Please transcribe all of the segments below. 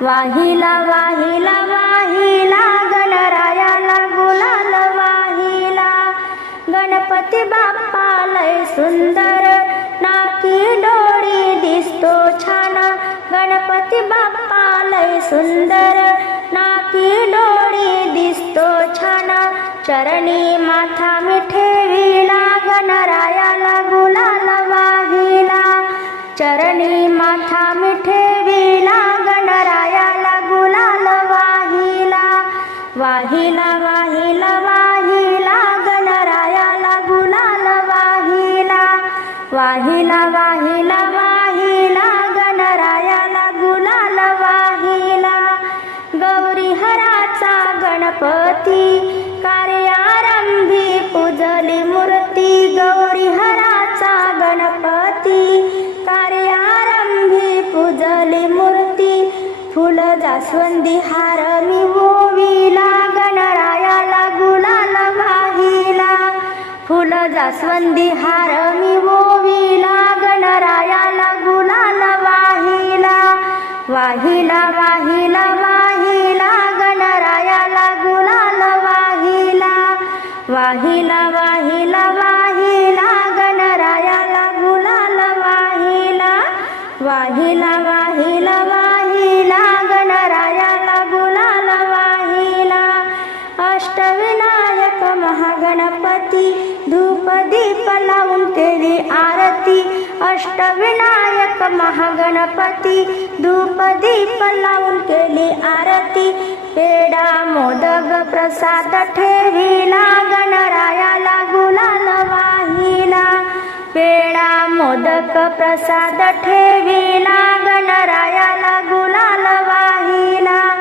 वाहिला वाहिला वाहिला गणरायाला गुलाल वाहिला. गणपती बाप्पा लय सुंदर नाकी डोळी दिसतो छान. गणपती बाप्पा लय सुंदर नाकी डोळी दिसतो छान. चरणी माथा मिठे वाहिला वाहिला गणराया गणरायाला गुलाल वाहिला. वाहिला वाहिला वाहिला गणरायाला गुलाल वाहिला. गौरी हराचा गणपती कार्यारंभी पूजली मूर्ती. गौरी हराचा गणपती कार्यारंभी पूजली मूर्ती. फुल जास्वंदी हार मी जास्वंदी हार मी ओविला गणरायाला गुलाल वाहिला. वाहिला वाहिला वाहिला गणरायाला गुलाल वाहिला. वाहिला वाहिला वाहिला गणरायाला गुलाल वाहिला. वाहिला वाहिला वाहिला गणरायाला गुलाल वाहिला. अष्टविनायक महागणपती लावून केली आरती. अष्टविनायक महागणपती धूप दीप लावून केली आरती. पेडा मोदक प्रसाद ठेविला गणरायाला गुलाल वाहिला. पेडा मोदक प्रसाद ठेविला गणरायाला गुलाल वाहिला.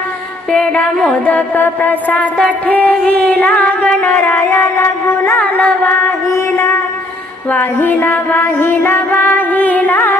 पेडा मोदक प्रसाद ठेविला गणरायाला वाहिला वाहिला वाहिला.